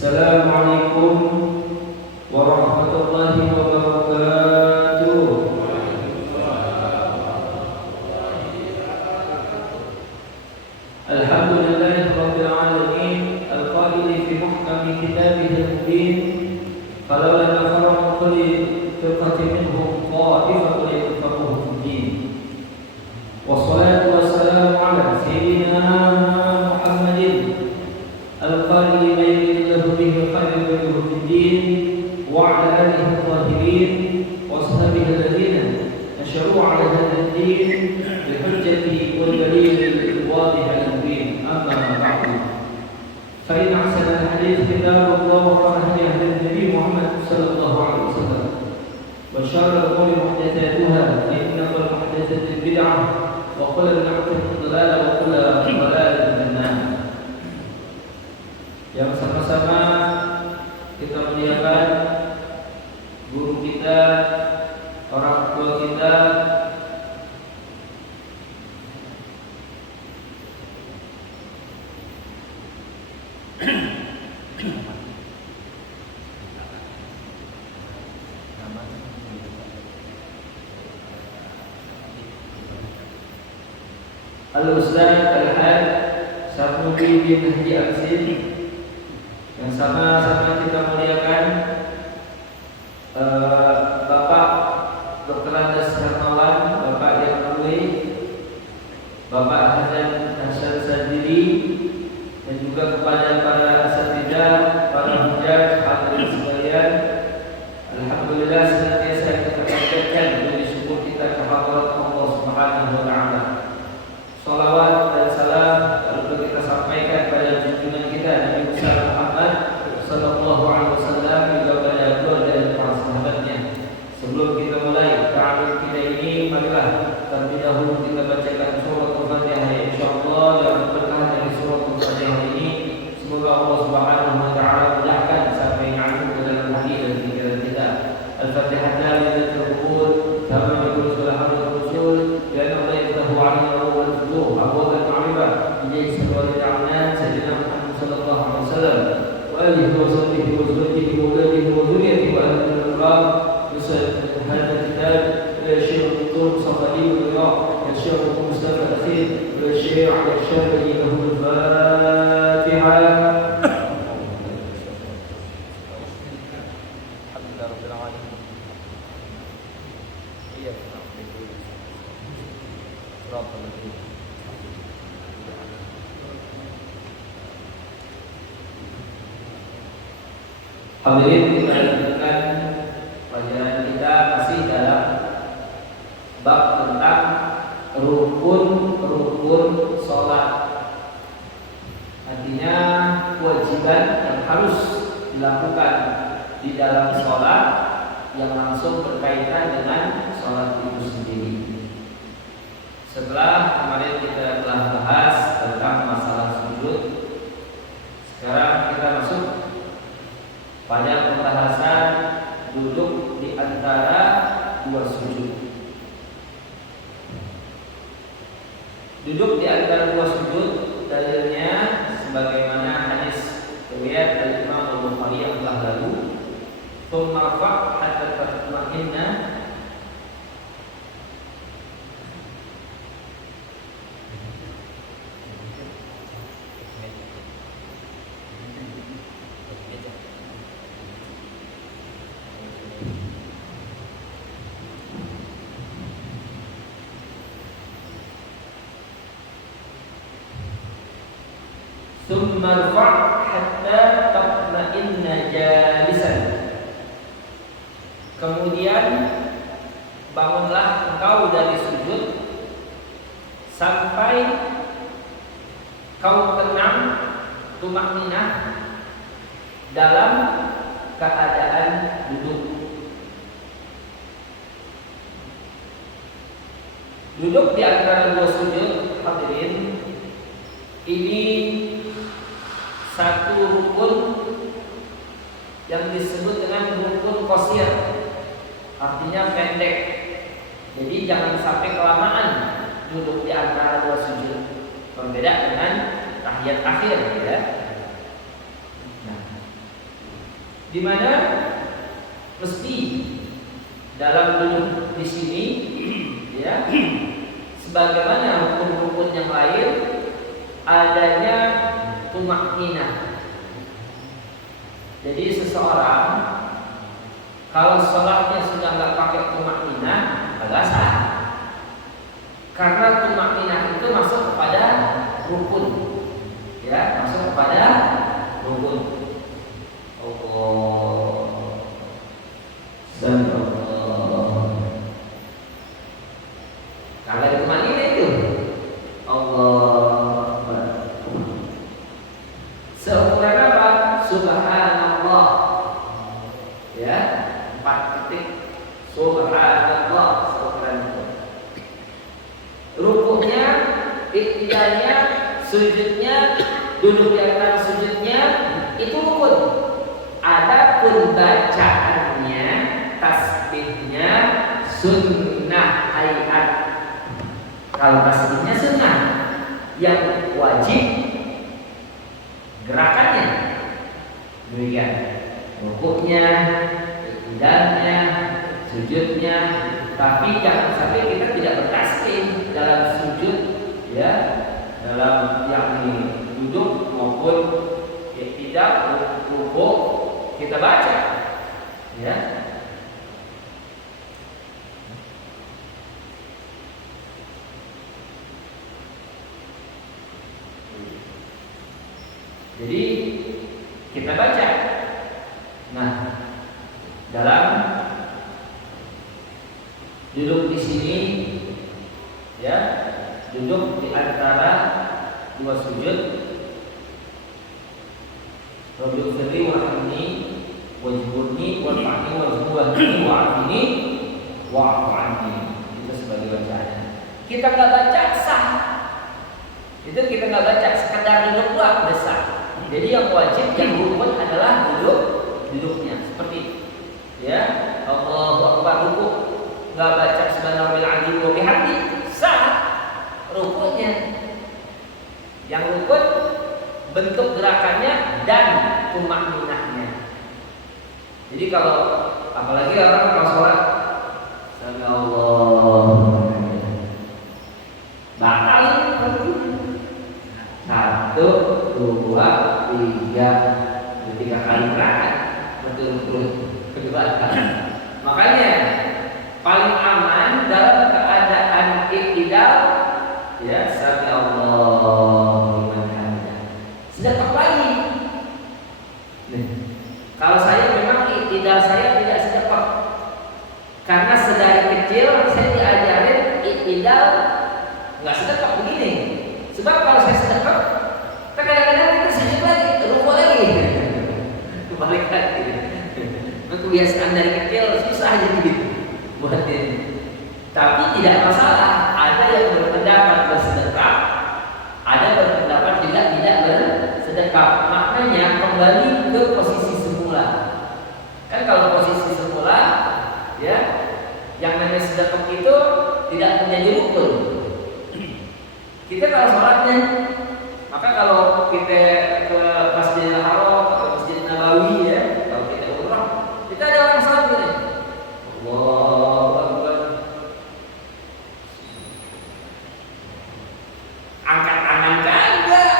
Assalamualaikum warahmatullahi wabarakatuh. Alhamdulillahi rabbil alamin, al-qaili fi muhkami kitabihi al-mubin, falawla nafara min kulli firqatin minhum ta'ifatun yatafaqahu fid-din. Wassalatu wassalamu ala sayyidina Muhammadin al-qaili man yuridillahu bihi khairan yuriduhu fid-din wa ala alihi al-tahirin wa ashabihi alladhina nasharu ala hadha ad-din bihujjati wal dalil al-wadih al-mubin. Amma ba'du, fa in ahsana al-hadith kitabullah wa khayra hadi an-nabi Muhammad sallallahu alaihi wasallam wa sharra al-umuri muhdatsatuha fa inna kulla muhdatsatin bid'ah wa kullu bid'atin dhalalah wa kullu dhalalatin fin nar. Yang sama-sama kita muliakan guru kita, orang tua kita, Al-Ustaz Al-Had Sarmubi bin Haji Al-Sin. Yang sama-sama kita muliakan Bapak Dr. Andes Hermawan, Bapak yang mulia, Bapak Hasan Sadiri, dan juga kepada para asatidzah, para hujjah, hadirin sekalian. Alhamdulillah senantiasa kita panjatkan puji syukur kita kepada Allah Subhanahu wa taala. Salawat dan salam lalu kita sampaikan pada junjungan kita Nabi Muhammad sallallahu alaihi wasallam, juga pada keluarga dan para sahabatnya. Sebelum kita mulai ta'aruf kita ini, marilah terlebih dahulu kita bacakan surah Al-Fatihah, insyaallah dalam berkah dari surah Al-Fatihah ini semoga Allah Subhanahu wa taala mudahkan sampai ilmu dalam hati dan pikiran kita. Al-Fatihah lillahi qul kama yaqulu subhanahu rasul ya Allah yatahu alaihi wa sallam abwaab al-ma'rifah bi sallallahu alaihi sayyidina Muhammad sallallahu alaihi wasallam wa alihi wa sahbihi wa zawjihi wa waladihi wa dhurriyyatihi wa ahli al-qur'an يسأل هذا الكتاب الشيخ الدكتور صفدي الرياض الشيخ مصطفى الأخير والشيخ الشافعي له الفاتحة. Hadirin, kita lanjutkan pelajaran kita masih dalam bab tentang rukun sholat. Artinya kewajiban yang harus dilakukan di dalam sholat yang langsung berkaitan dengan sholat itu sendiri. Setelah kemarin kita telah bahas tentang masalah sujud, sekarang kita masuk pada pembahasan duduk di antara dua sujud. Duduk di antara dua sujud dalilnya sebagaimana hadis riwayat dari Imam Al-Bukhari yang telah lalu, "Tsumma hatta tatma'inna." Tsumma hatta tatma'inna jalisan. Kemudian bangunlah engkau dari sujud sampai kau tenang, tumakninah dalam keadaan duduk. Duduk di antara dua sujud, hadirin, ini satu rukun yang disebut dengan rukun qasir, artinya pendek. Jadi jangan sampai kelamaan duduk di antara dua sujud. Berbeda dengan tahiyat akhir, ya. Nah, di mana mesti dalam duduk di sini ya sebagaimana rukun-rukun yang lain adanya tumakninah. Jadi seseorang kalau sholatnya sudah nggak pakai tumakninah agak sah, karena tumakninah itu masuk kepada rukun, ya masuk kepada rukun. Kalau ada tumakninah itu Allah seukuran apa? Subhanallah, ya 4 titik Subhanallah seukuran itu. Rukuknya, iktidalnya, sujudnya, duduk di antara sujudnya itu rukun. Adapun bacaannya, tasbihnya sunnah hayat. Kalau tasbihnya sunnah, yang wajib gerakannya. Demikian. Rukuknya, iktidalnya, sujudnya. Tapi jangan sampai kita tidak bertasbih dalam sujud, ya, dalam yakni duduk maupun iktidal, rukuk kita baca, ya. Jadi kita baca. Nah, dalam duduk di sini, ya, duduk di antara dua sujud. Rabbil firli warhamni wajburni warfa'ni wajburni wa'afini wa'afu'anni. Itu sebagai bacaan. Kita nggak baca sah. Itu kita nggak baca, sekedar duduk doang udah sah. Jadi yang wajib, yang rukun adalah duduknya seperti itu. Ya, Allahu Akbar rukuk. Nggak baca subhanallahil azim wa bihamdi sah rukuknya. Yang rukun bentuk gerakannya dan tumakninahnya. Jadi kalau apalagi orang kalau sholat sami Allah batal 1, 2, 3 kali gerakan betul-betul kebatal. Makanya paling aman dalam keadaan iktidal, ya sami Allah liman hamidah. Sedekap lagi. Nih, kalau saya memang iktidal saya tidak sedekap, karena sedari kecil saya diajarin iktidal nggak sedekap begini. Sebab kalau saya sedekap, kadang-kadang kita sujud lagi, rukuk lagi, kembali lagi. Kebiasaan dari kecil susah jadi gitu. Buatin. Tapi tidak masalah. Ada yang berpendapat bersedekap, ada berpendapat juga tidak bersedekap. Maknanya kembali ke posisi semula. Kan kalau posisi semula, ya, yang namanya sedekap itu tidak menjadi rukun. Kita kalau sholatnya, maka kalau kita ke Masjidil Haram atau Masjid Nabawi, ya, kalau kita umrah, kita ada orang sholat ini. Allahu Akbar. Angkat tangan kagak,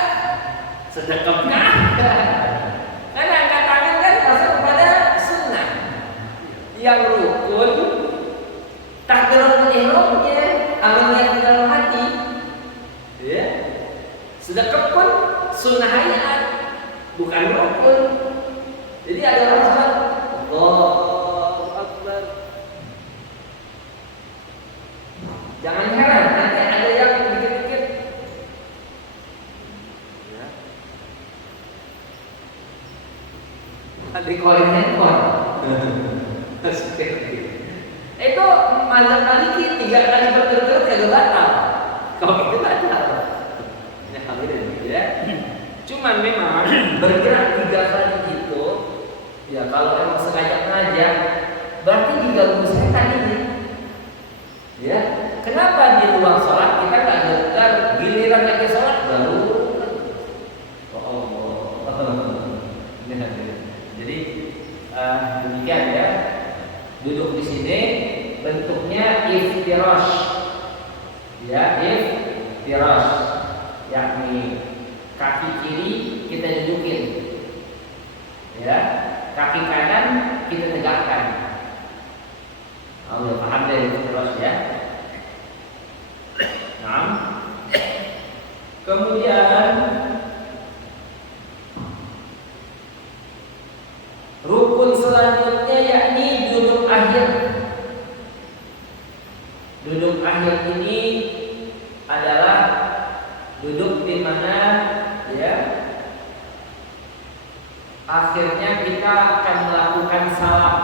sedekap kagak. Karena angkat tangan kan masuk kepada sunnah. Yang rukun takbiratul ihramnya, amal yang di dalam hati. Ya. Sedekap pun sunnah hayat, bukan rukun. Jadi ada orang sholat Allahu Akbar. Jangan heran nanti ada yang dikit-dikit, ya, ada koin handphone. Itu mazhab Maliki 3 kali berturut-turut kagak batal. Kalau itu batal. Ya. Cuman memang bergerak 3 kali itu, ya kalau emang sengaja ngajak, berarti diganggu setan ini. Ya, kenapa di ruang sholat kita nggak getar, giliran lagi sholat baru? Oh Allah. Jadi Ya, iftirash, yakni kaki kiri kita dudukin, ya, kaki kanan kita tegakkan. Ya paham dari iftirash ya. Nah, kemudian rukun selanjutnya yakni duduk akhir. Duduk akhir ini adalah duduk di mana ya akhirnya kita akan melakukan salam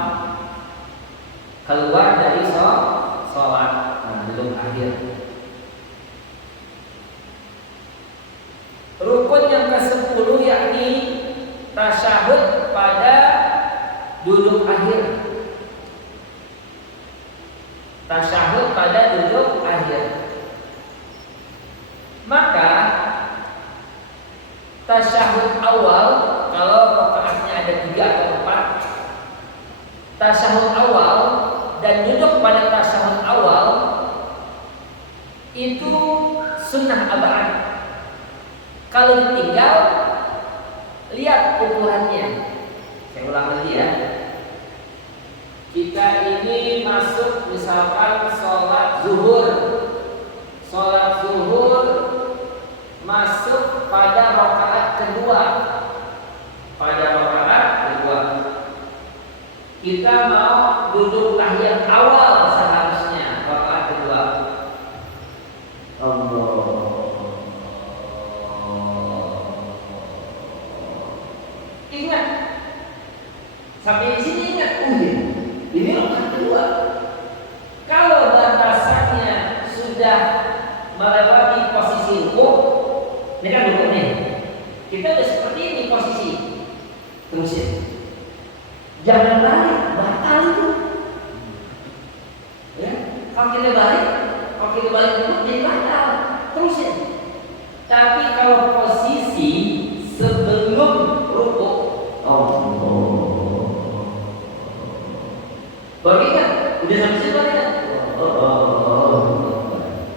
keluar dari sholat. Nah, duduk akhir. Rukun yang ke-10 yakni tasyahud pada duduk akhir. Tasyahud pada duduk akhir. Maka tasyahud awal, kalau rakaatnya ada 3 atau 4, tasyahud awal dan duduk pada tasyahud awal itu sunnah abad. Kalau ditinggal, lihat ukurannya. Saya ulang lagi ya. Kita ini masuk misalkan sholat zuhur. Sholat zuhur masuk pada rakaat kedua. Pada rakaat kedua kita mau duduk tahiyat awal seharusnya rakaat kedua. Ingat, sampai di sini ingat, ini rakaat kedua. Kalau batasannya sudah melewati posisi rukuk, ini kan rukuk nih. Kita udah seperti ini posisi. Terusin. Jangan balik, batal itu. Ya, kalau kita balik rukuk jadi batal. Terusin. Tapi kalau posisi sebelum rukuk, bagi kan? Udah sampai situ kan?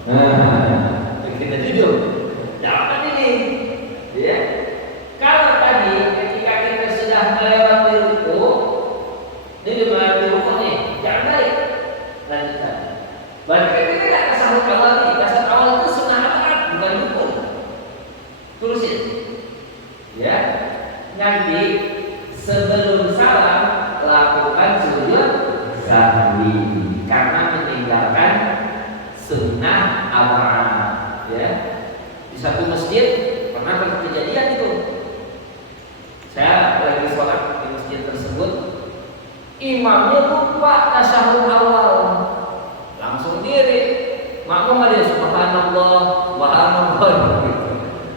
Nah, kita jujur. Dapat ini. Ya. Kalau tadi ketika kita sudah melewati rukuk, ini melewati rukuk nih, jangan balik. Lanjutkan. Berarti kita tidak tasyahud awal nih. Tasyahud awal itu sunnah abad, bukan rukun. Terusin. Ya. Nanti sebelum salam lakukan sujud sahwi karena meninggalkan sunnah abad. Ya, di satu masjid pernah kejadian itu. Saya lagi sholat di masjid tersebut, imamnya lupa tasyahud awal, langsung diri. Makmum ada subhanallah, subhanallah.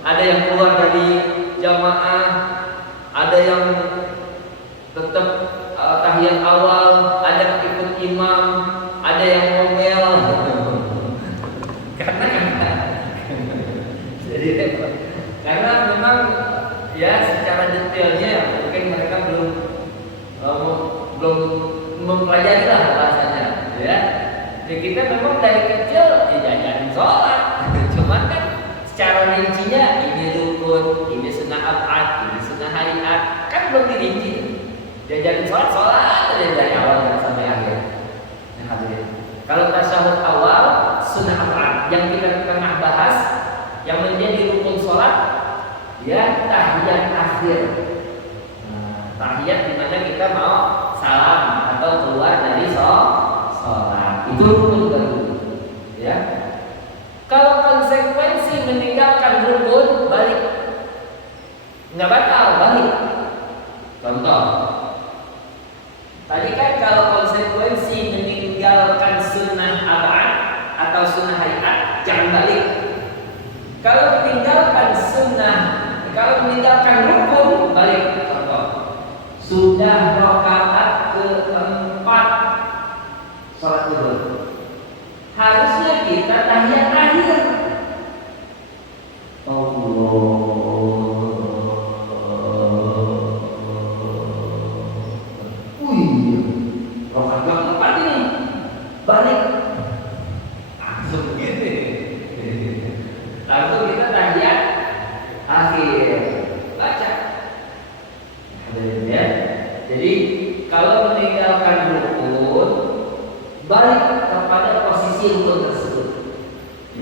Ada yang keluar dari jamaah, ada yang tetap tahiyat awal, ada ikut imam, ada yang ngomel. Karena memang ya secara detailnya mungkin mereka belum mempelajari lah bahasanya, ya. Jadi kita memang dari kecil diajarin sholat, cuman kan secara rincinya ini rukun, ini sunnah abad, ini sunnah hayat, kan belum dirinci. Diajarin sholat aja dari awal sampai akhir. Nah, hadirin. Kalau tasyahud awal sunnah abad yang kita tengah bahas, yang menjadi rukun sholat, ya tahiyat akhir. Nah, tahiyat di mana kita mau salam atau keluar dari sholat, itu rukun baru. Ya. Kalau konsekuensi meninggalkan rukun, balik, nggak batal, balik. Contoh, tadi kan kalau konsekuensi meninggalkan sunnah abad atau sunnah hayat, jangan balik. Kalau meninggalkan rukun, balik. Contoh, sudah rakaat keempat sholat zuhur, harusnya kita tahiyat akhir. Rakaat keempat ini balik. Langsung begini.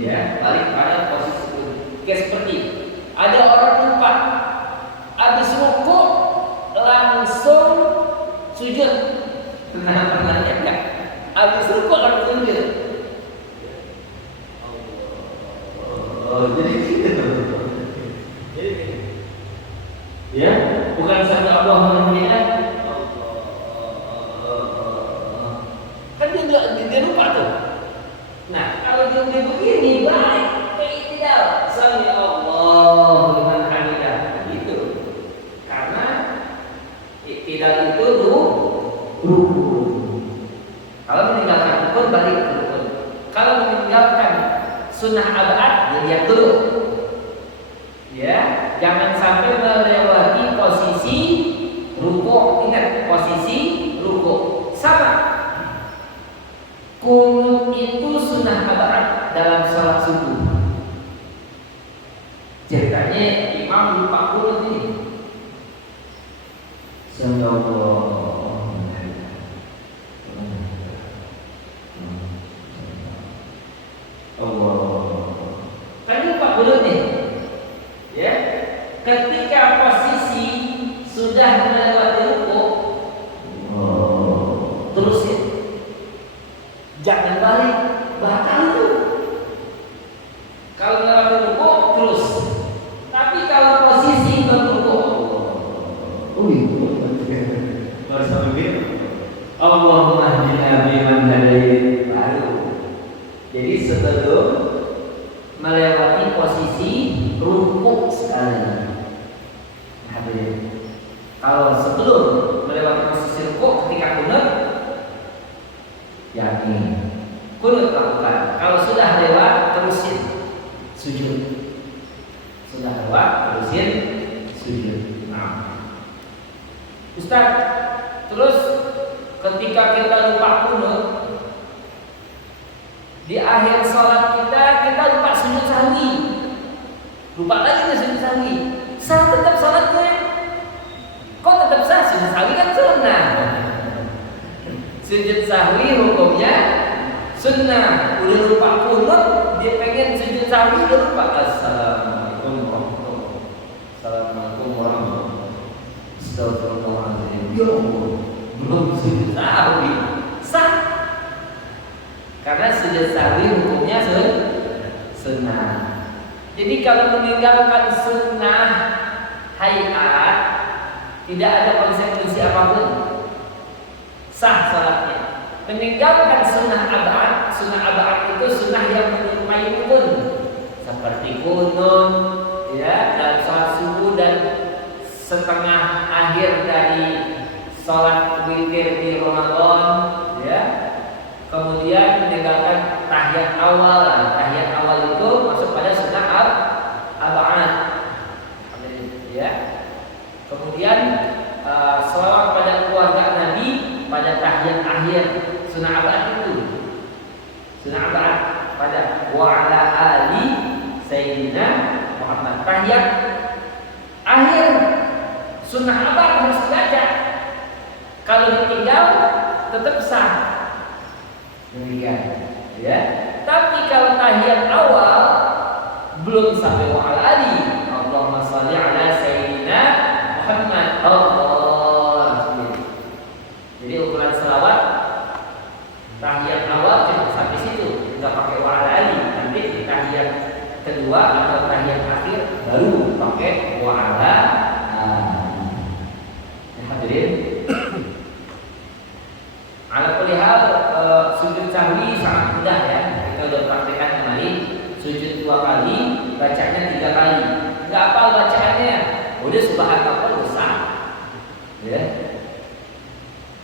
ya, balik pada posisi sujud. Kayak seperti ada orang lupa habis rukuk langsung sujud. Pernah lihat nggak? Habis rukuk langsung sujud. Oh, jadi gitu. Ya, bukan sampai Allah menghina. Kan dia lupa tuh. Nah, kalau dia udah begini baik tidak sami Allah liman hamidah gitu. Karena tidak itu rukun. Kalau meninggalkan rukun balik ke rukun. Kalau meninggalkan sunnah abad dia dulu. Ya, jangan sampai melewati posisi rukuk. Ingat posisi rukuk. Sama. Kunut itu sunnah abad dalam sholat subuh. Ceritanya imam lupa kunut ini. Kan lupa kunut nih. Ya, ketika posisi sudah melewati rukuk, terusin. Jangan balik, batal itu. Kalau melewati rukuk terus. Tapi kalau posisi berrukuk, Allahumma hdina biman hadait baru. Jadi sebelum melewati posisi rukuk sekali. Hadirin. Kalau sebelum melewati posisi rukuk ketika kunut, yakin kunut lakukan. Kalau sudah lewat terusin sujud. Sudah lewat terusin sujud. Nah, Ustaz, terus ketika kita lupa kunut di akhir sholat kita lupa sujud sahwi. Lupa lagi sujud sahwi. Sah tetap sholatnya. Kok tetap sah? Sujud sahwi kan sunnah. Sujud sahwi hukumnya sunnah. Udah lupa kunut, dia pengen sujud sahwi, dia lupa. Assalamualaikum warahmatullahi wabarakatuh. Assalamualaikum warahmatullahi wabarakatuh. Astagfirullahaladzim. Ya Allah, belum sujud sahwi. Sah. Karena sujud sahwi hukumnya sunnah. Jadi kalau meninggalkan sunnah hayat, tidak ada konsekuensi apapun, sah salatnya. Meninggalkan sunnah abad itu sunnah yang menyerupai rukun, seperti kunut, ya, dan sholat subuh dan setengah akhir dari sholat witir di Ramadan, ya. Kemudian meninggalkan tahiyat awal. Tahiyat awal itu masuk pada sunnah abad, ya. Kemudian sholawat pada keluarga Nabi pada tahiyat akhir sunnah abad itu. Sunnah abad pada wa ala ali sayyidina Muhammad. Tahiyat akhir sunnah abad harus dibaca. Kalau ditinggal tetap sah. Demikian, ya. Tapi kalau tahiyat awal belum sampai wa ala ali, Allahumma shalli ala sayyidina Muhammad. Jadi ukuran selawat tahiyat awal cuma sampai situ, nggak pakai wa ala ali. Nanti di tahiyat kedua atau tahiyat akhir baru pakai wa ala ali. Hadirin, ala kulli hal sujud sahwi sangat mudah ya. Kita udah praktekkan kemarin. Sujud 2 kali, bacanya 3 kali. Enggak hafal bacaannya, udah subhanallah besar. Ya.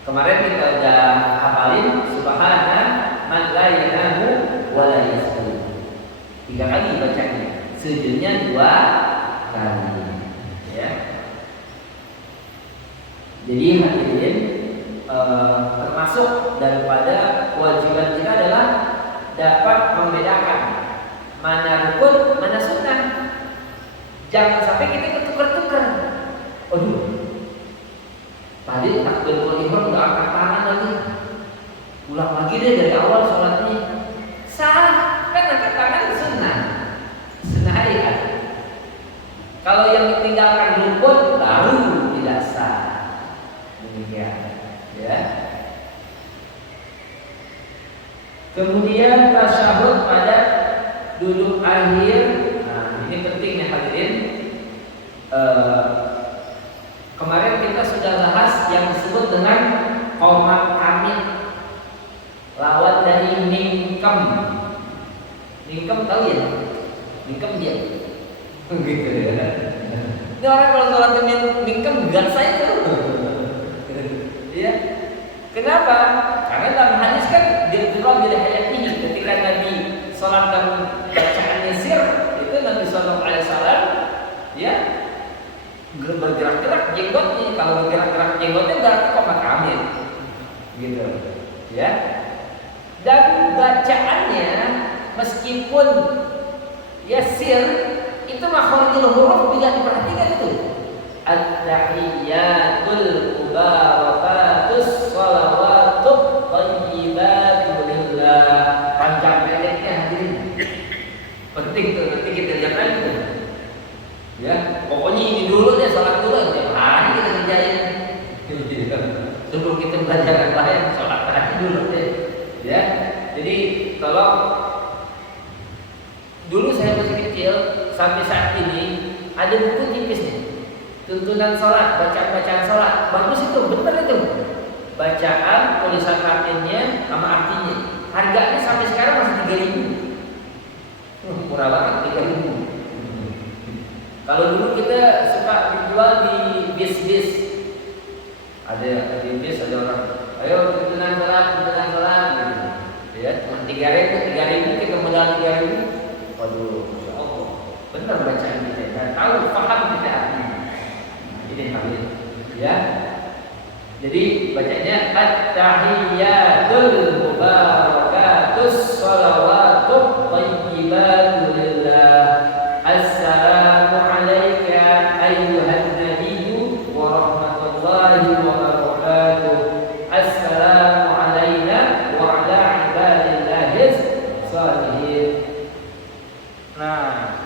Kemarin kita udah hafalin subhana man la yanamu wa la yasbih. 3 kali bacanya. Sujudnya 2 kali. Ya. Jadi hadirin, termasuk daripada kewajiban kita adalah dapat membedakan mana rukun, mana sunnah. Jangan sampai kita ketukar-tukar. Aduh, tadi takbiratul ihram udah angkat tangan lagi, ulang lagi deh dari awal sholatnya. Salah, kan angkat tangan sunnah. Kalau yang ditinggalkan rukun baru tidak sah. Demikian, ya. Kemudian tasyahud pada duduk akhir. Nah, ini penting ya hadirin. Kemarin kita sudah bahas yang disebut dengan qomat kamit, lawan dari mingkem. Mingkem tahu ya? Mingkem dia. Gitu ya. Ini orang kalau sholat mingkem gak saya tuh. Ya. Kenapa? Karena dalam hadis kan diaturkan bil hayat ini ketika Nabi sholat dan bacaan yasir itu Nabi sallallahu alaihi wasallam ya bergerak-gerak jenggotnya. Kalau bergerak-gerak jenggotnya berarti qomat kamit. Gitu. Ya. Dan bacaannya meskipun yasir itu makhorijul huruf juga diperhatikan itu. At-tahiyyatul mubarakatus shalawatut thayyibatu lillah. Panjang pendeknya hadirin. Penting tuh, nanti kita lihat lagi tuh. Ya, pokoknya ini dulu deh, salat dulu tiap hari kita kerjain. Sebelum kita belajar yang lain, salat aja dulu deh. Ya. Jadi tolong, dulu saya masih kecil sampai saat ini ada buku tipis nih, tuntunan sholat, bacaan-bacaan sholat, bagus itu, benar itu. Bacaan, tulisan artinya sama artinya. Harganya sampai sekarang masih 3.000. Murah banget 3.000. Kalau dulu kita suka dijual di bis-bis, ada di bis ada orang, ayo tuntunan sholat gitu. Ya, cuma 3.000 kita modal 3.000. Waduh, Masya Allah, benar bacaan kita, dan tahu, paham kita artinya. Ini hamil, ya. Jadi bacanya at-tahiyyatul mubarakatus shalawatut thayyibatu lillah. Assalamu alayka ayyuhan nabiyyu wa rahmatullahi wa barakatuh. Assalamu alayna wa ala ibadillahis shalihin. Nah,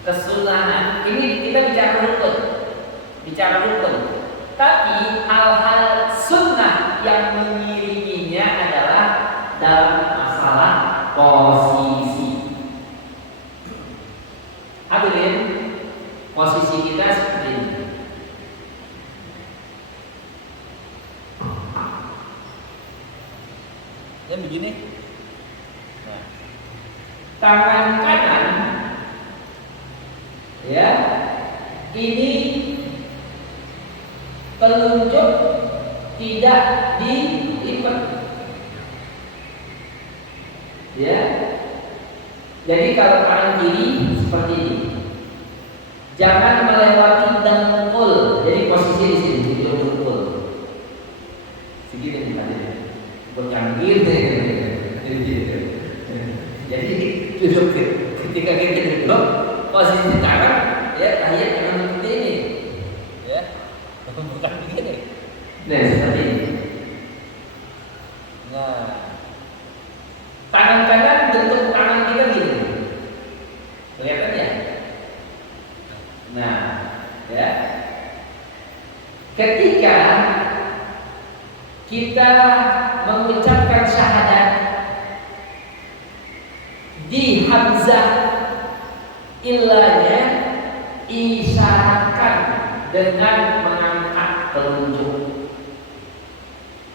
kesunahan ini kita bicara rukun. Tapi hal-hal sunnah yang mengiringinya adalah dalam masalah posisi. Hadirin, posisi kita seperti ini. Ya begini. Nah, tangan kanan, ya, ini telunjuk tidak dilipat, ya. Jadi kalau tangan kiri seperti ini, jangan melewati dengkul. Jadi posisi di sini di dengkul, segini aja, bukan gitu. Jadi duduk ketika kita duduk, posisi tangan, ya, tahiyat jangan seperti ini, ya. Bukan begini. Nah, seperti ini. Nah, tangan kanan bentuk tangan kita gini. Kelihatan ya? Nah, ya. Ketika kita mengucapkan syahadat di hamzah illahnya isyaratkan dengan mengangkat telunjuk.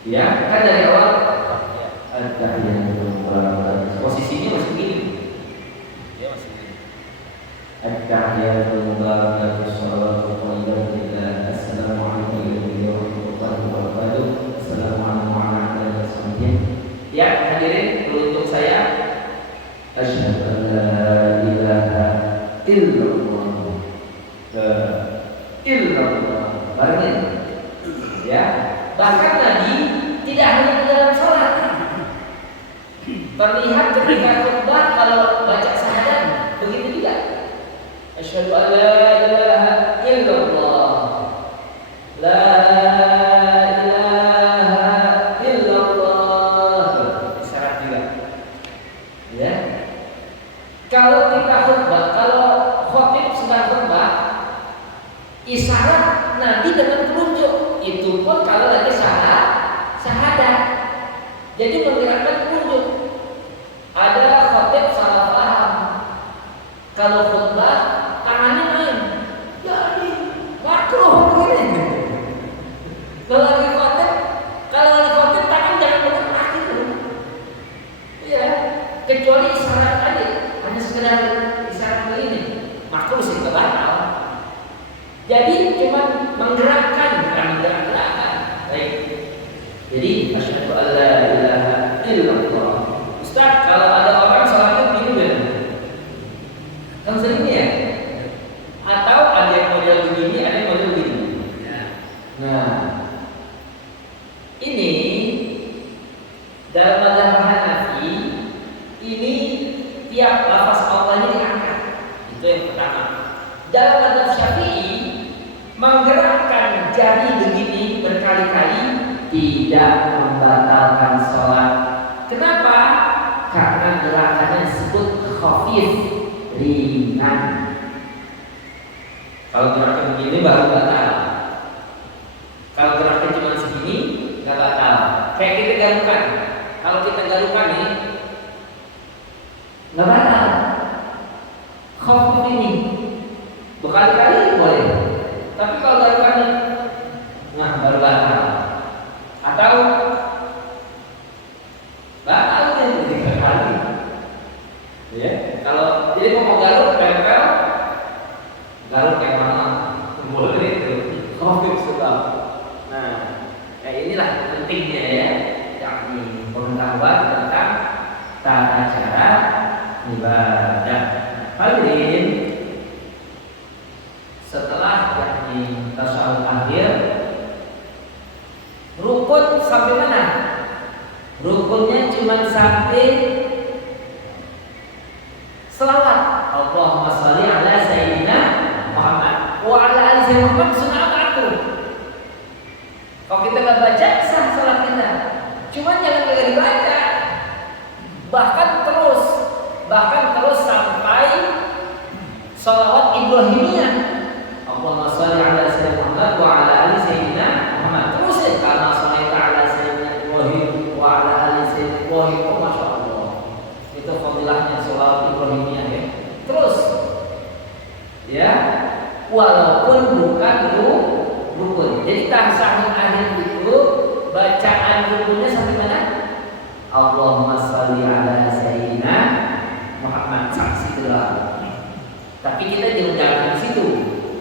Ya, kan dari awal posisinya masih begini. Ya, masih begini. At-tahiyyatul mubarakatuh shalawatut thayyibatu lillah. Assalamualaikum warahmatullahi wabarakatuh. Assalamualaikum warahmatullahi wabarakatuh. Ya, hadirin, untuk saya asyhadu an la ilaha illallah. Barangnya, ya. Bahkan Nabi tidak hanya di dalam sholat, terlihat ketika khutbah kalau baca syahadat begitu juga. Asyhadu an la ilaha illallah, la ilaha illallah. Isyarat juga, ya. Kalau kita khutbah, kalau khotib sedang Itu pun kalau lagi syahadat. Jadi menggerakkan wudhu. Ada khotib salah paham. Kalau khutbah tangannya main, jadi makruh begini. Kalau lagi khotib tangan jangan bergerak gitu. Iya, kecuali isyarat tadi, hanya sekedar isyarat begini, makruh sih batal. Jadi cuma menggerakkan, bukan menggerak-gerakkan. Baik. Jadi asyhadu an la ilaha illallah. Ustaz, kalau ada orang sholatnya begini kan? Kan sering ya? Atau ada yang model begini, ada yang model begini. Nah, ini dalam mazhab Hanafi ini tiap lafaz Allahnya diangkat. Itu yang pertama. Dalam mazhab Syafi'i menggerakkan jari begini berkali-kali tidak membatalkan sholat. Kenapa? Karena gerakannya disebut khafif, ringan. Kalau gerakan begini baru batal. Kalau gerakan cuma segini nggak batal. Kayak kita garukan. Kalau kita garukan nih nggak batal. Khafif ini berkali-kali boleh. Tapi kalau garukan nih, nah baru batal. Atau batal deh 3 kali. Ya, kalau jadi mau garuk tempel, garuk yang mana? Boleh itu. Khafif sebab. Nah, inilah pentingnya ya, yakni pengetahuan tentang tata cara ibadah. Hadirin, setelah yakni tasyahud akhir, rukun sampai mana? Rukunnya cuma sampai selawat. Allahumma sholli ala sayyidina Muhammad wa ala ali sayyidina Muhammad sunnah aku. Kalau kita nggak baca sah salat kita. Cuma jangan gak dibaca. Bahkan terus sampai sholawat Ibrahimiyah. Allahumma sholli ala sayyidina Muhammad wa ala ali sayyidina Muhammad. Terus ya, karena sholli ala sayyidina Ibrahim wa ala ali sayyidina Ibrahim. Oh, Masya Allah. Itu fadilahnya sholawat Ibrahimiyah ya. Terus ya, walaupun bukan rukun. Jadi tasyahud akhir itu bacaan rukunnya sampai mana? Allahumma sholli ala sayyidina Muhammad, saksi kedua. Tapi kita jangan di situ.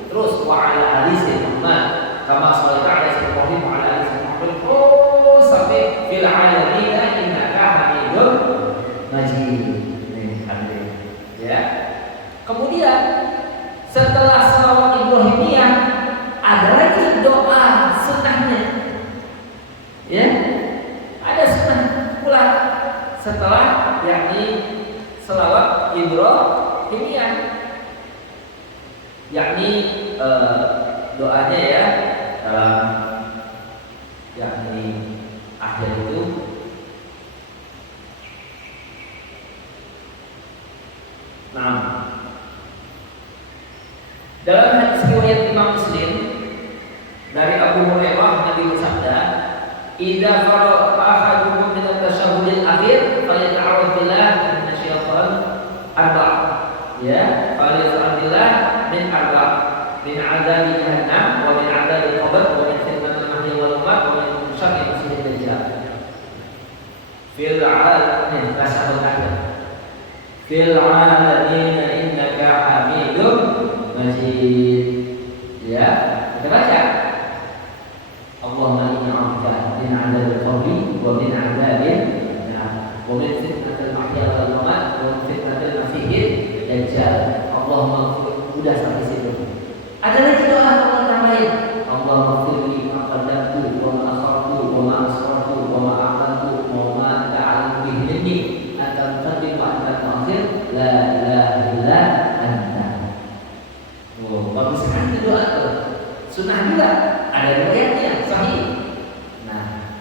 Terus wa ala ali sayyidina Muhammad kama sholli ala sayyidina Ibrahim wa ala ali sayyidina Muhammad. Oh, sampai fil alamin innaka hamidun majid. Ya. Kemudian setelah sholawat Ibrahimiyah ada lagi doa sunnahnya. Ya. Ada sunnah pula setelah yakni sholawat Ibrahimiyah. Yakni doanya ya dalam yakni akhir itu dalam hadis riwayat Imam Muslim dari Abu Hurairah, Nabi bersabda, "Idza faraqa ahadukum min at-tasyahhudil akhir falyata'awwadz billah min asy-syaitan arba'." Ya, falyata'awwadz billah min arba', min 'adzabi jahannam wa min 'adzabil qabr wa min fitnatil mahya wal mamat wa min syarri masihid dajjal. Fil 'alamin tasyahhud fil 'alamin innaka hamidum majid. Ya, kita baca. Allahumma inni a'udzuka min 'adzabil qabri wa min 'adzabil nar wa min fitnatil mahya wal mamat wa min fitnatil masihid dajjal. Allahumma udah sampai situ. Ada lagi doa Allah tambahin. Allahumma firli ma qaddamtu wa ma akhartu wa ma asrartu wa ma a'lantu wa ma ta'ala bihi minni anta taqdim wa anta ta'khir la ilaha illa anta. Oh, bagus sekali doa itu. Sunnah juga, ada riwayatnya sahih. Nah,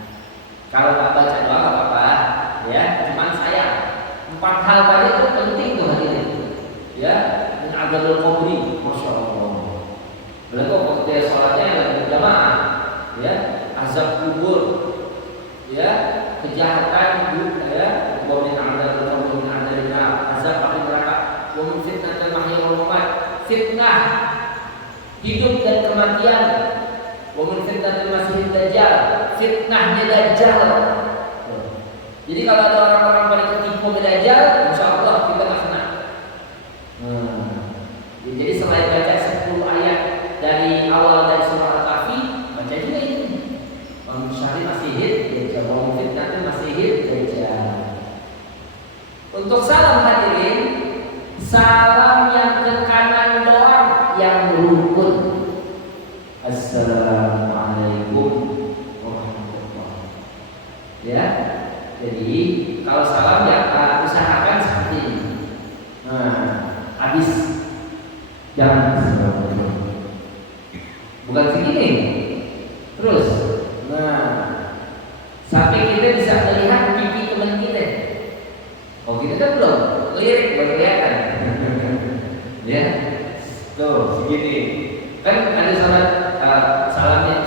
kalau nggak baca doa nggak apa-apa, ya. Cuman saya 4 hal tadi itu penting tuh hadirin. Ya, min adzabul qabri, masya Allah. Lalu kalau dia sholatnya lagi berjamaah, ya, fitnah hidup dan kematian. Wa min fitnatil masiihid dajjal, fitnahnya dajjal. Jadi kalau ada orang-orang pada ketipu ke dajjal, insyaallah kita enggak kena. Jadi selain baca 10 ayat dari awal dari surah Al-Kahfi, baca juga ini. Wa min syarri masiihid dajjal, wa min fitnatil masiihid dajjal. Untuk salam hadirin, salam yang ke kanan doang yang rukun. Assalamualaikum warahmatullahi wabarakatuh. Ya, jadi kalau salam ya usahakan seperti ini. Habis jangan bukan segini. Terus, sampai kita bisa melihat pipi teman kita. Oh kita kan belum, lirik baru kelihatan. Ya, tuh segini. Kan ada salamnya.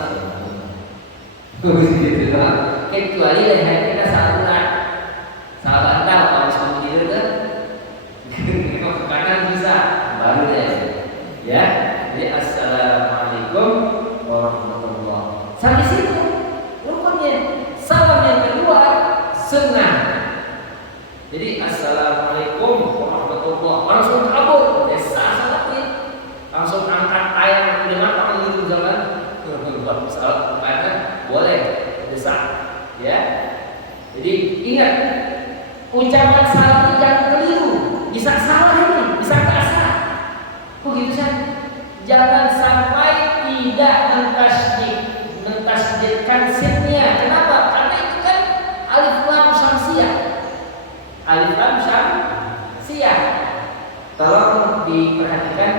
Gitu kan? Kecuali leher kita salah urat, salah bantal. Kalau kamu tidur kan, kalau ke kanan bisa, baru deh. Ya, jadi assalamualaikum warahmatullahi wabarakatuh. Sampai situ rukunnya. Salam yang kedua sunnah. Jadi assalamualaikum warahmatullahi wabarakatuh. Langsung kabur, desa salatnya. Langsung angkat air udah matang gitu jalan. Salat karena boleh desa. Ya. Jadi ingat, ucapan salam jangan keliru. Bisa salah ini, bisa kasar. Kok gitu sih? Jangan sampai tidak mentasydidkan sinnya. Kenapa? Karena itu kan alif lam syamsiyah. Alif lam syamsiyah. Tolong diperhatikan.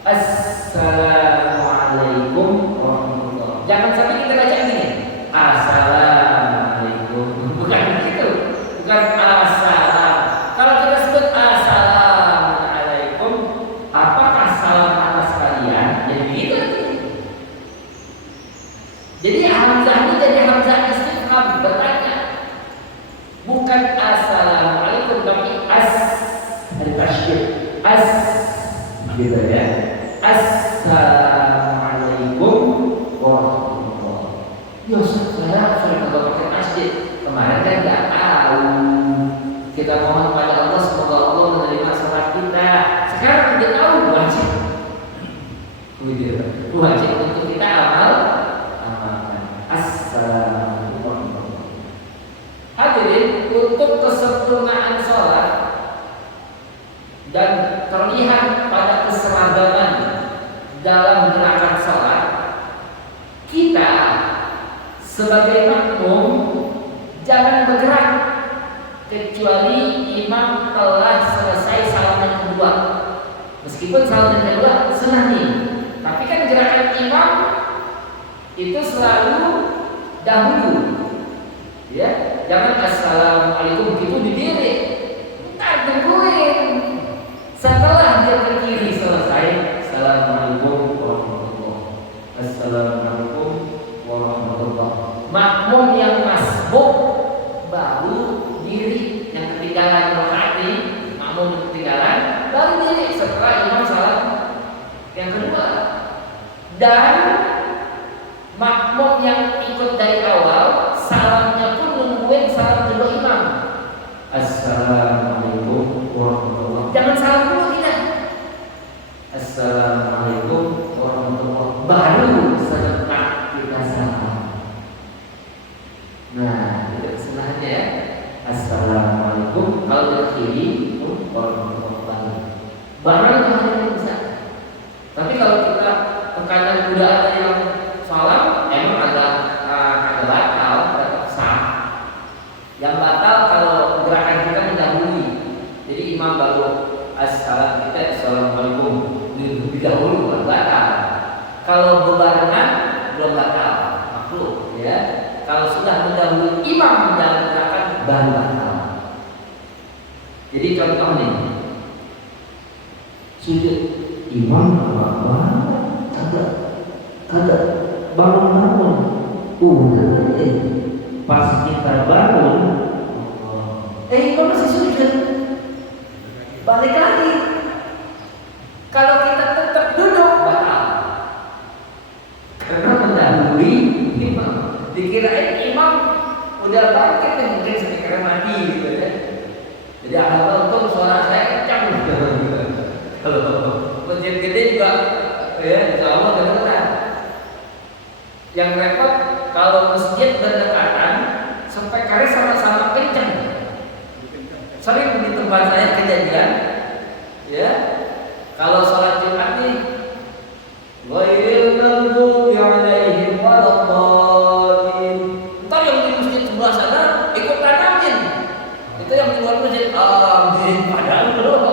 Assalamualaikum warahmatullahi wabarakatuh. Jangan sampai kita baca gini. Assalamualaikum. Bukan begitu. Bukan assalam. Kalau kita sebut assalamualaikum, apakah salam atas kalian? Jadi begitu. Jadi hamzah ini jadi hamzah istifham, bertanya. Bukan assalamualaikum tapi ada tasydid. Gitu ya. Assalamualaikum warahmatullahi wabarakatuh. Ya saya kalau pakai tasydid kemarin kan nggak tahu. Kita mohon kepada Allah semoga Allah menerima salat kita. Sekarang kita tahu wajib. Wajib untuk kita amalkan. Assalamualaikum warahmatullahi wabarakatuh. Hadirin, untuk kesempurnaan salat dan terlihat pada keseragaman dalam gerakan salat, kita sebagai makmum jangan bergerak kecuali imam telah selesai salam yang kedua. Meskipun salam yang kedua sunnah nih, tapi kan gerakan imam itu selalu dahulu. Ya, jangan assalamualaikum begitu didiri. Tak tungguin. Setelah dia ke kiri selesai, assalamualaikum warahmatullahi wabarakatuh. Assalamualaikum warahmatullahi wabarakatuh. Makmum yang masbuk baru diri, yang ketinggalan rakaat ini, makmum yang ketinggalan baru diri setelah imam salam yang kedua. Dan makmum yang ikut dari awal, salamnya pun nungguin salam kedua imam. Assalamualaikum warahmatullahi wabarakatuh. Jangan salam dulu kita. Assalamualaikum warahmatullahi wabarakatuh. Baru setelah kita salam. Nah, itu kesalahannya ya. Assalamualaikum. Kalau dari kiri warahmatullahi wabarakatuh. Baru itu hanya bisa. Tapi kalau kita ke kanan udah ada yang salam, emang ada batal, tetap sah. Yang batal kalau gerakan kita mendahului. Jadi imam baru assalamualaikum dahulu baru batal. Kalau bebarengan belum batal, makhluk ya. Kalau sudah mendahului imam dalam gerakan baru batal. Jadi contoh nih, sujud imam kagak bangun. Pas kita bangun, imam masih sujud. Balik lagi. Kalau kita tetap duduk batal. Karena mendahului imam. Dikirain imam udah bangkit dan mungkin sekarang mati gitu ya. Jadi untung suara saya kencang gitu. Kalau masjid gede juga ya insya Allah kedengeran. Yang repot kalau masjid berdekatan speakernya sama-sama kencang. Sering di tempat saya kejadian ya. Kalau sholat Jumat nih ghairil maghdubi 'alaihim waladdallin. Entar yang di masjid sebelah sana ikut tanamin. Itu yang di luar masjid amin padahal belum.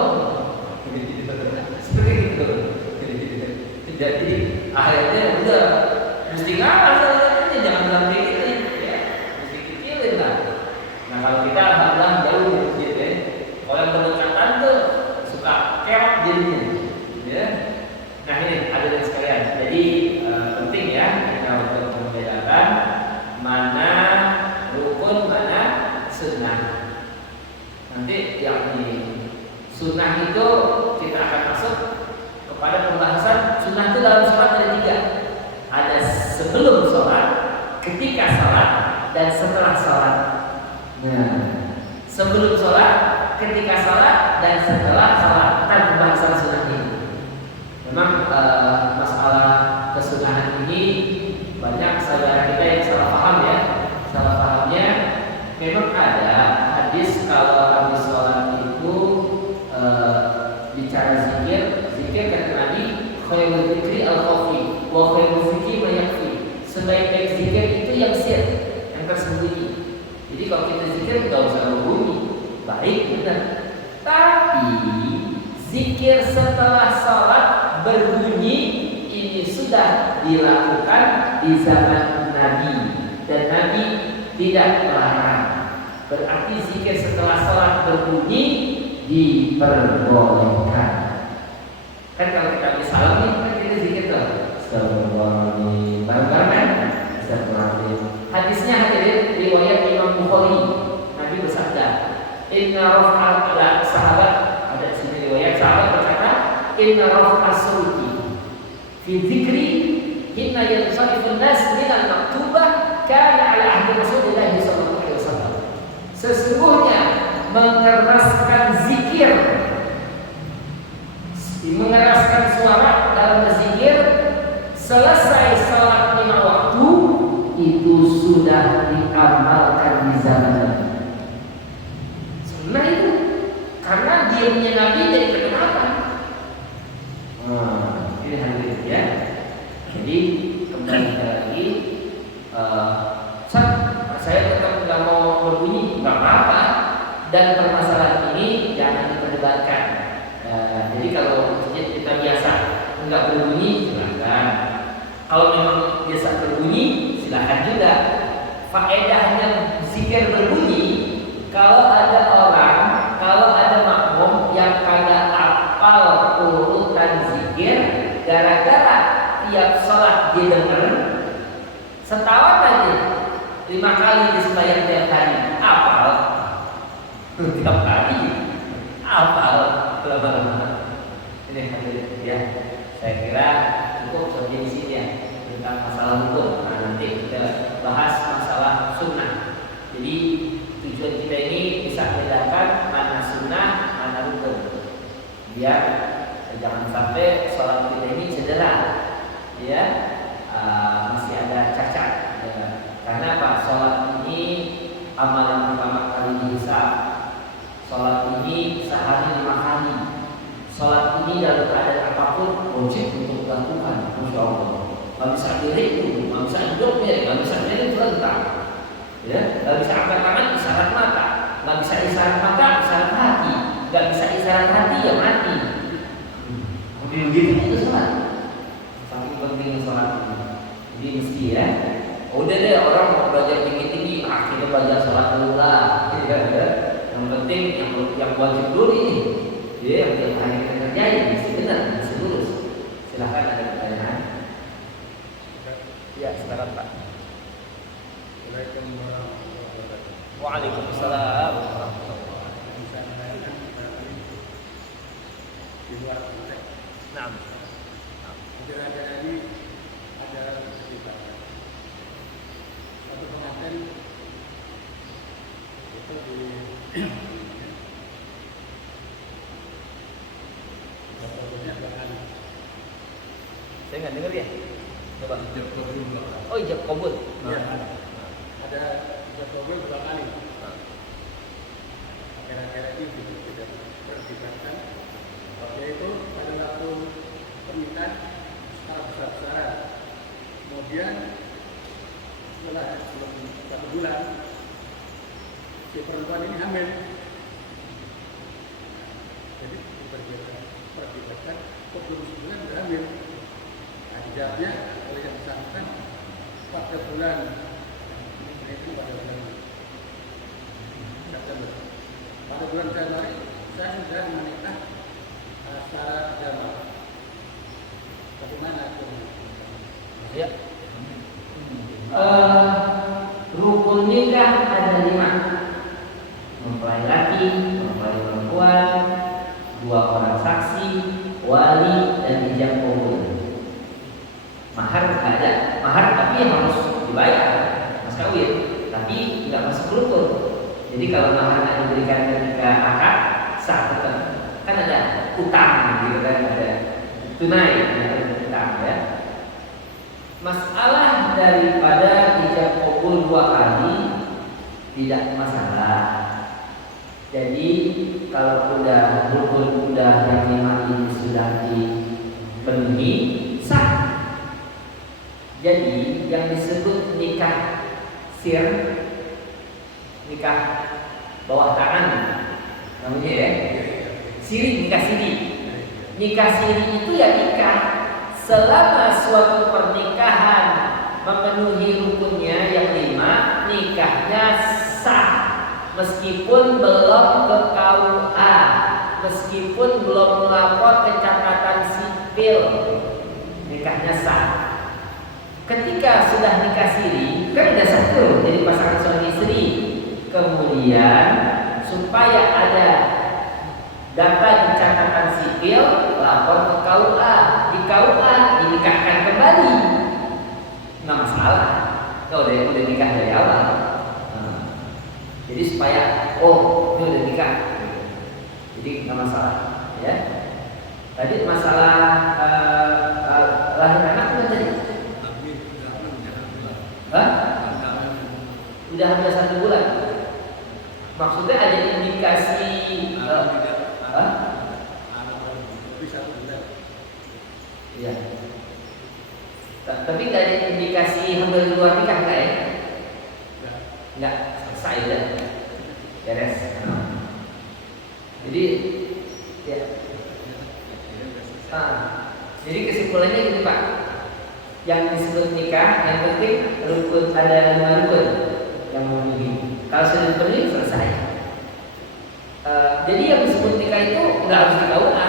Seperti itu. Jadi akhirnya udah mesti ngalah salahnya, jangan sampai ini ya. Mesti kecilin lah. Nah kalau kita alhamdulillah jauh di masjid ya. Kalau yang berdekatan tuh suka keok jadinya. Ya. Nah ini hadirin sekalian. Jadi penting ya kita untuk membedakan mana rukun, mana sunnah. Nanti yang di sunnah itu kita akan masuk kepada pembahasan sunnah itu dalam sholat ada 3. Ada sebelum sholat, ketika sholat, dan setelah sholat. Nah, sebelum sholat, ketika sholat, dan setelah sholat. Kita pembahasan sunnah ini. Memang masalah kesunahan ini banyak saudara kita yang salah paham ya. Salah pahamnya memang ada hadis kalau habis sholat itu bicara zikir kata Nabi khairul zikri al-khafi wa khairul zikri ma yakfi. Sebaik-baik zikir itu yang sir, yang tersembunyi. Jadi kalau kita zikir enggak usah berbunyi. Baik benar. Tapi zikir setelah sholat berbunyi ini sudah dilakukan di zaman Nabi dan Nabi tidak melarang. Berarti zikir setelah sholat berbunyi diperbolehkan. Kan kalau kita habis salam nih kan kita zikir tuh Astagfirullahaladzim bareng-bareng kan? Astagfirullahaladzim. Hadisnya hadirin riwayat Imam Bukhari. Nabi bersabda inna raf'al sahabat, ada di sini riwayat sahabat berkata inna raf'al sauti fi dzikri hina yansarifun nas minal maktubah kana ala ahdi Rasulullah sallallahu alaihi wasallam. Sesungguhnya mengeraskan zikir, mengeraskan suara dalam berzikir selesai salat 5 waktu itu sudah diamalkan di zaman Nabi. Sunnah itu karena diamnya Nabi jadi perkenalkan. Ini hadirin ya. Jadi kembali lagi, saya tetap nggak mau berbunyi, nggak apa-apa. Dan permasalahan ini jangan diperdebatkan. Jadi kalau kita biasa nggak berbunyi silakan. Kalau memang biasa berbunyi silakan juga. Faedahnya zikir berbunyi kalau ada orang, kalau ada makmum yang kagak hafal urutan zikir, gara-gara tiap sholat didengar setahun aja 5 kali di sembahyang tiap hari hafal. Tiap hari hafal lama-lama. Ini ya, saya kira cukup sampai di sini ya tentang masalah hukum. Nah, nanti kita bahas masalah sunnah. Jadi tujuan kita ini bisa membedakan mana sunnah, mana rukun. Biar jangan sampai sholat kita ini cedera, ya masih ada cacat. Ya. Karena apa? Sholat ini amalan pertama kali dihisab. Sholat ini sehari 5 kali. Sholat ini dalam keadaan apapun wajib untuk dilakukan. Masya Allah. Gak bisa diri dulu, gak bisa duduk miring, gak bisa miring terlentang. Ya, gak bisa angkat tangan isyarat mata, gak bisa isyarat mata isyarat hati, gak bisa isyarat hati ya mati. Begitu itu sholat. Saking penting sholat ini. Jadi mesti ya. Udah deh orang mau belajar tinggi-tinggi, kita belajar sholat dulu lah. Ya. Yang penting yang wajib dulu ini, ya, yang hanya kita kerjain mesti benar, mesti lurus. Silakan ada pertanyaan. Ya, silakan Pak. Waalaikumsalam. Nah. Jadi ada cerita satu pengantin itu di Saya nggak dengar ya. Coba. Ijab kabul bakal. Oh, ijab kabul. ya, ada jadwal dua kali. Akhir-akhir ini juga tidak berdekatan. Yaitu pada waktu pernikahan secara besar-besaran. Kemudian setelah belum 1 bulan si perempuan ini hamil. Jadi berdekatan kok belum sebulan sudah hamil. Nah, dijawabnya oleh yang bersangkutan pada bulan itu pada bulan September. Pada bulan Januari saya sudah menikah secara jamak. Bagaimana itu? Ya. Rukun nikah ada 5. Mempelai laki, mempelai perempuan, 2 orang saksi, wali, dan ijab kabul. Mahar nggak ada. Mahar tapi harus dibayar, mas kawin, tapi nggak masuk rukun. Jadi kalau mahar nggak diberikan ketika akad, sah tetap. Kan ada utang gitu kan, ada tunai, ada utang ya. Masalah daripada ijab kabul 2 kali tidak masalah. Jadi kalau udah rukun, udah yang 5 ini sudah dipenuhi, sah. Jadi yang disebut nikah sir, nikah bawah tangan namanya ya. Siri, nikah siri. Nikah siri itu ya nikah selama suatu pernikahan memenuhi rukunnya yang 5, nikahnya sah meskipun belum ke KUA, meskipun belum melapor ke catatan sipil, nikahnya sah. Ketika sudah nikah siri, kan udah satu jadi pasangan suami istri. Kemudian supaya ada data di catatan sipil, lapor ke KUA. Di KUA dinikahkan kembali, nggak masalah. Kalau udah nikah dari awal. Jadi supaya ini udah nikah, jadi nggak masalah. Ya. Tadi masalah lahir anak itu tadi. Udah hampir 1 bulan. Maksudnya ada indikasi Bisa 1 bulan. Iya. Tapi nggak ada indikasi hampir luar nikah nggak ya? Nggak, selesai udah. Beres. Jadi ya. Jadi kesimpulannya gitu Pak. Yang disebut nikah, yang penting rukun, ada 5 rukun yang memenuhi. Kalau sudah dipenuhi selesai. Jadi yang disebut nikah itu nggak harus di KUA,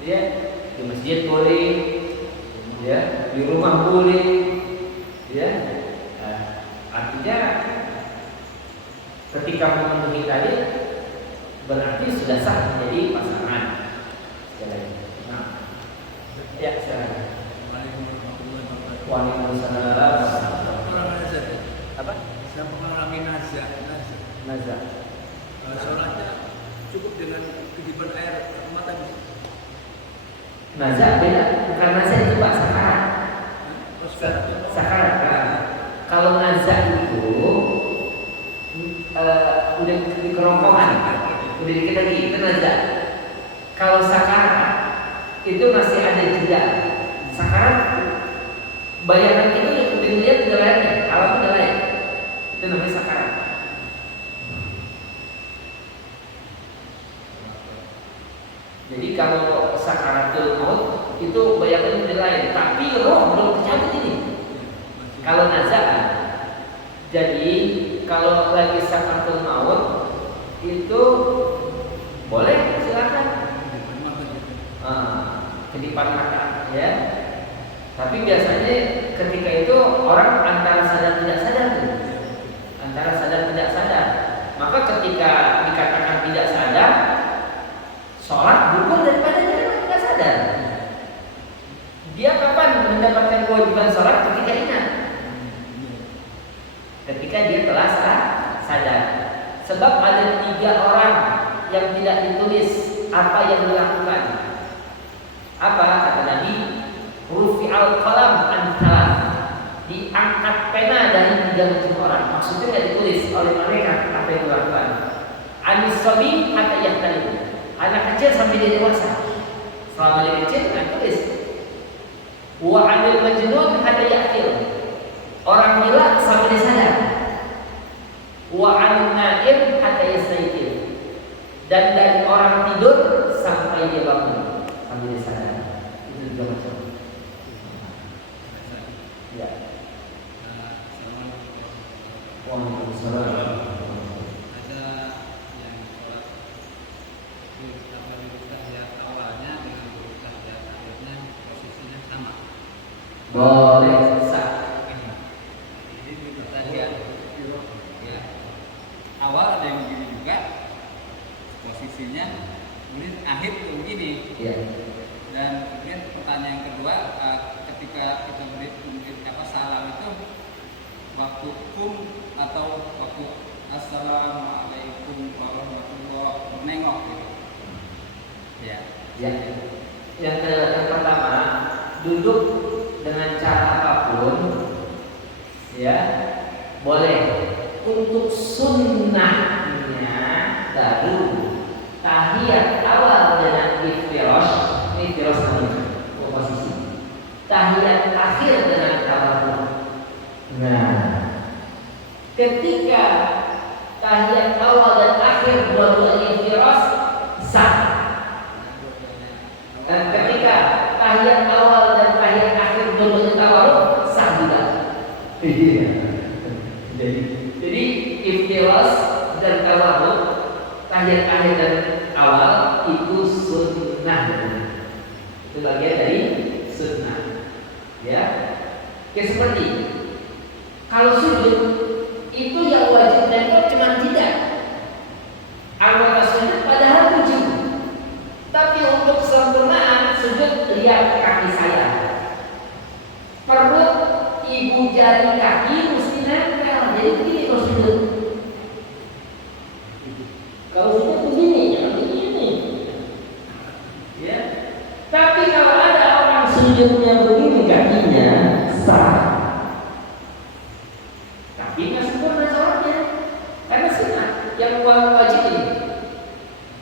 ya, di masjid boleh, ya, di rumah boleh, ya. Artinya ketika memenuhi tadi berarti sudah sah menjadi pasangan. Nah, ya, silakan. Waalaikumsalam. Apa? Saya mengalami nazar. Nazar. Sholatnya cukup dengan kedipan air mata. Nazar beda. Bukan nazar itu Pak, sakarat. Sakarat. Kalau nazar itu udah di kerongkongan, udah dikit lagi, itu nazar. Kalau sakarat itu masih ada jeda. Sakarat bayangan itu udah dilihat udah lain, alam udah lain. Itu namanya sakarat. Jadi kalau sakaratul maut itu bayangan udah lain, tapi roh belum tercabut ini. Kalau nazar, jadi kalau lagi sakaratul maut itu boleh silakan. Kedipan mata, ya. Tapi biasanya ketika itu orang antara sadar tidak sadar tuh. Antara sadar tidak sadar. Maka ketika dikatakan tidak sadar, sholat gugur daripada dia tidak sadar. Dia kapan mendapatkan kewajiban sholat? Ketika ingat. Ketika dia telah sadar. Sebab ada 3 orang yang tidak ditulis apa yang dilakukan. Apa kata Nabi? Rufi'al qalam an thalath. Diangkat pena dari 3 macam orang. Maksudnya tidak ditulis oleh mereka apa yang dilakukan. Anis sabi hatta yahtalim. Anak kecil sampai dia dewasa. Selama dia kecil tidak tulis. Wa anil majnun hatta yaqil. Orang gila sampai dia sadar. Wa an naim hatta yastayqil. Dan dari orang tidur sampai dia bangun, sampai dia sadar. Itu 3 macam. Ya. Waalaikumsalam. Ada yang sholat di tahiyat awalnya dengan tahiyat akhirnya posisinya sama. Boleh sah. Jadi di tahiyat ya awal ada yang begini juga posisinya, kemudian akhir itu begini. Ya. Dan kemudian pertanyaan kedua, ketika kita beri salam itu waktu kum atau waktu assalamualaikum warahmatullahi menengok gitu. Ya. Ya. Yang pertama, duduk dengan cara apapun, ya boleh. Untuk sunnahnya baru tahiyat awal dengan iftirash posisi. Tahiyat akhir dengan tawarruk. Nah, ketika tahiyat awal dan akhir dua-duanya iftirash sah. Dan ketika tahiyat awal dan tahiyat akhir dua-duanya tawarruk sah juga. Jadi iftirash dan tawarruk, tahiyat akhir dan awal itu sunnah. Itu bagian dari sunnah. Ya. Kayak seperti kalau sujud itu yang wajib nengok cuma tidak. Anggota sujud padahal 7. Tapi untuk sempurnaan sujud lihat kaki saya. Perut ibu jari kaki mesti nempel. Jadi begini kalau sujud. Kalau sujud begini, jangan begini. Ya. Tapi kalau ada orang sujudnya begini kakinya sah. Tapi nggak sempurna sholatnya. Karena sunnah yang wajib ini.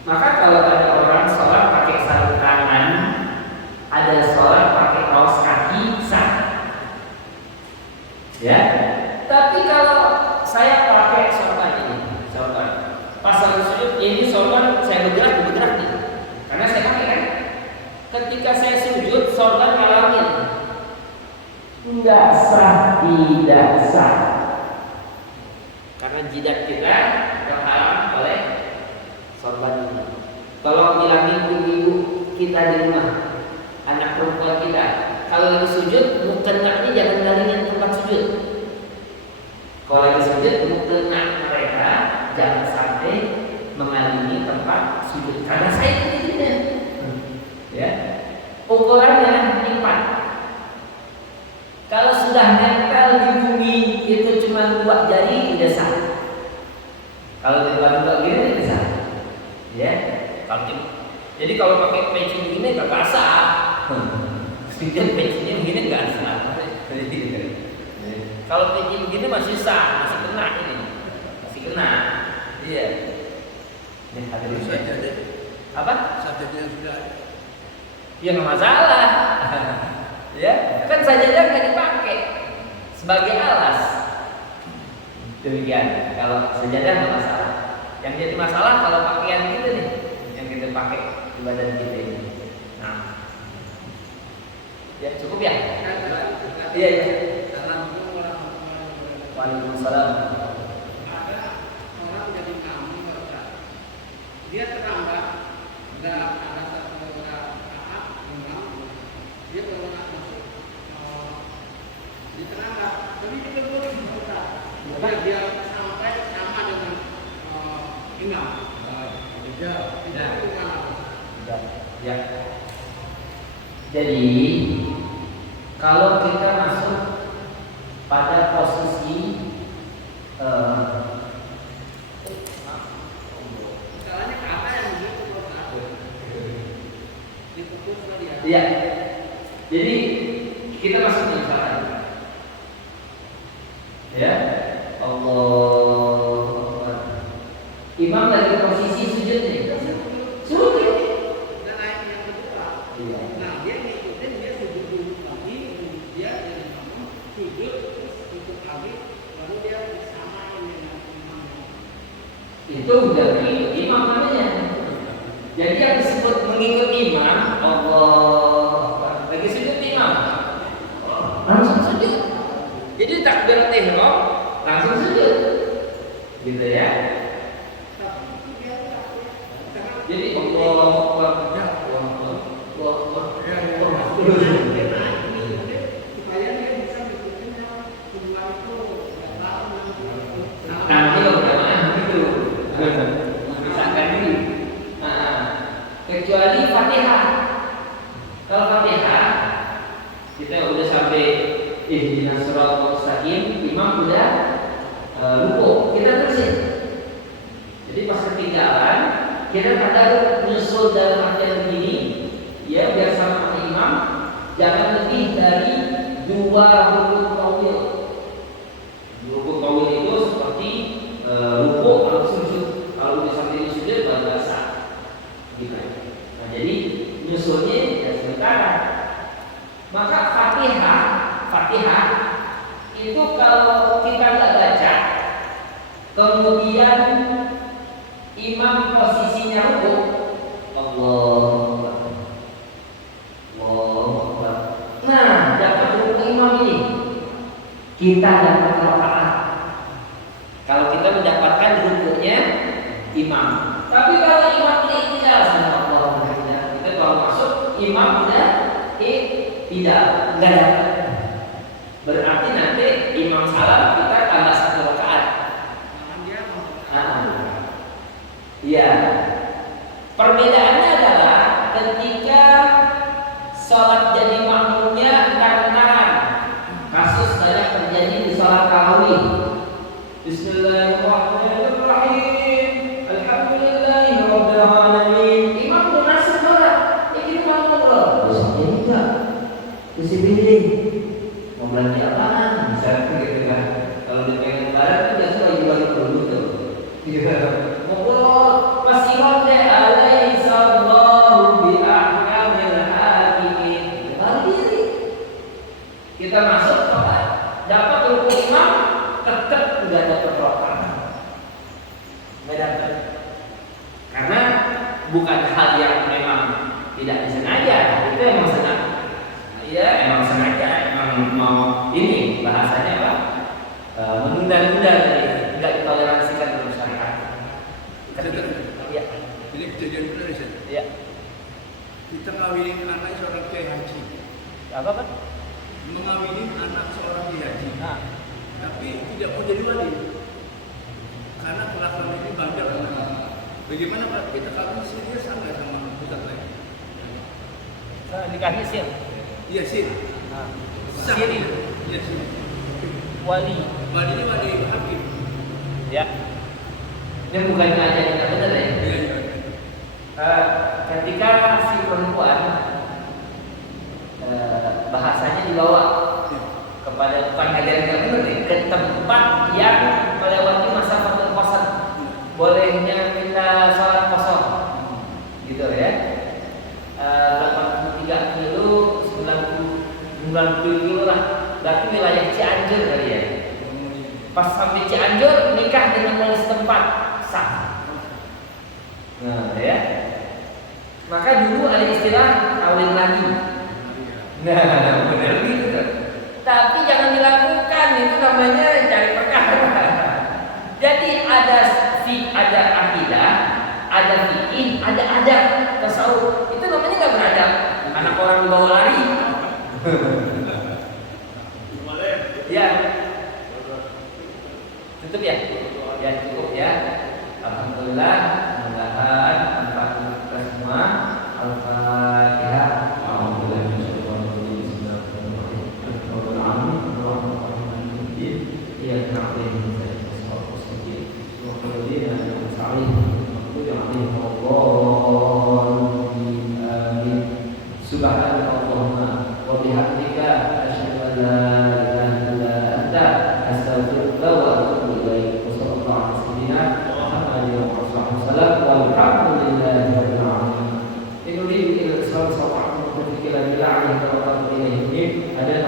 Maka kalau ada orang sholat pakai sarung tangan, ada sholat pakai kaos kaki sah. Ya. Tapi kalau saya pakai sorban ini, sorban pas lagi sujud ini sorban saya bergerak nih, karena saya pakai kan. Ketika saya sujud sorban ngalangin, enggak sah, tidak sah. Karena jidat kita terhalang oleh sorban ini. Tolong bilangin ibu-ibu kita di rumah, anak perempuan kita, kalau lagi sujud mukena ini jangan galingin tempat sujud. Kalau lagi sujud mukena mereka jangan sampai mengalami tempat sujud. Karena saya itu ya. Ukurannya lipat. Kalau sudah nempel di bumi itu cuma 2 jari udah sah. Kalau dibanding gini tidak sah. Ya. Jadi kalau pakai peci begini enggak sah. Sedikit pecinya begini enggak sah. Kalau peci begini masih sah, masih kena ini. Masih kena. Iya. Ini hadirin saja. Apa? Sajadah yang sudah ada. Ya nggak masalah. Ya, kan sajadah nggak dipakai sebagai alas. Demikian. Kalau sajadah nggak masalah. Yang jadi masalah kalau pakaian kita nih, yang kita pakai di badan kita ini. Nah, ya cukup ya. Iya iya. Waalaikumsalam. Ada orang jadi tamu dia terlambat, ada satu orang dia baru masuk, dia terlambat, tapi dia belum dibuka. Dia sampai sama dengan imam. Ya. Jadi Kalau kita masuk pada posisi Salahnya kata yang begitu diputus tadi ya. iya. Jadi kita masuk ke sana. Ya. Allah. Imam lagi posisi sujud nih. Sujud. Dan naik yang kedua. Iya. Nah dia ngikutin, dia sujud dulu lagi, dia jadi imam sujud terus ikut lagi, baru dia samain dengan imam. Itu udah mengikut imam namanya. Jadi yang disebut mengikut imam, Allah lagi sujud imam, langsung sujud. Jadi takbiratul ihram langsung sujud, gitu ya. Jadi Allah Akbar, Allah Akbar. Supaya dia bisa ngikutin yang kedua itu. Nanti jamaah begitu, misalkan ini. Nah, kecuali Fatihah. Kalau Fatihah kita udah sampai ihdinas siratal mustaqim, imam udah ruku, kita terusin. Jadi pas ketinggalan kita tadarus nyusul dalam artian begini, ya biar sama sama imam, jangan lebih dari 2 rukuk tawil. Rukuk tawil itu seperti ruku atau sujud. Kalau udah sampai sujud baru basah. Gitu. Nah, jadi nyusulnya ya sementara. Maka Fatihah itu kalau kita nggak baca, kemudian imam posisinya ruku, Allah. Nah, dapat ruku imam ini, kita dapat rakaat. Kalau kita mendapatkan rukunya imam. Tapi kalau imam tidak, sama Allah, kita kalau masuk imam udah tidak dapat. Berarti nanti imam salam kita tambah 1 rakaat. Iya. Perbedaannya adalah ketika sholat jadi makmumnya entar-entaran. Kasus banyak terjadi di sholat tarawih. Bismillahirrahmanirrahim. Alhamdulillahirabbil alamin. Imam udah masuk sholat. Ini makmum bro. Besoknya enggak. Masih bingung. Mau belanja apaan? Misalnya gitu kan. Kalau dia pengen lebaran tuh biasa bagi-bagi produk tuh. Iya. Ngobrol masih ronde alaihissallahu bi'ahkamil hakimin. Berdiri. Kita masuk sholat, dapat ruku imam, tetap udah dapat rakaat. Nggak dapat. Karena bukan hal yang memang tidak disengaja, itu emang sengaja. Iya, emang sengaja, emang mau ini bahasanya apa? Menunda-nunda tadi, nggak ditoleransikan dalam syariat. Iya. Ini kejadian benar ya. Iya. Kita ngawinin anak seorang kiai haji. Apa kan? Mengawinin anak seorang kiai haji. Nah, Tapi tidak mau jadi wali. Karena kelakuan ini bangga karena bagaimana Pak kita kawin serius nggak sama Ustaz lain? nikahnya sir. Iya sih. Nah, Sah. siri, Iya sih. wali. Wali ini wali hakim. Ya. Ini bukan aja yang benar ya. Iya iya. Ketika si perempuan bahasanya dibawa kepada bukan ajaran yang benar nih, ke tempat yang melewati masa faktor kosong, bolehnya kita sholat kosong, gitu ya. 83 kilo, 90 kilo lah, berarti wilayah Cianjur kali ya. Pas sampai Cianjur nikah dengan wali setempat sah. Nah ya. Maka dulu ada istilah kawin lagi. Nah benar gitu kan. Tapi jangan dilakukan, itu namanya cari perkara. Jadi ada akidah, ada fikih, ada adab, tasawuf. Itu namanya nggak beradab. Anak orang dibawa lari. Ya. Tutup ya? Ya cukup ya. Alhamdulillah, mudah-mudahan manfaat untuk kita semua. Al-Fatihah. Alhamdulillah. Subhanallahumma wa bihamdika asyhadu an la ilaha illa anta astaghfiruka wa atubu ilaik. Wassallallahu ala sayyidina Muhammadin wa alihi wasallam walhamdulillahi rabbil alamin. Ini ila sawa'un wa fi kila bila'in wa qadri ilayhi. Ada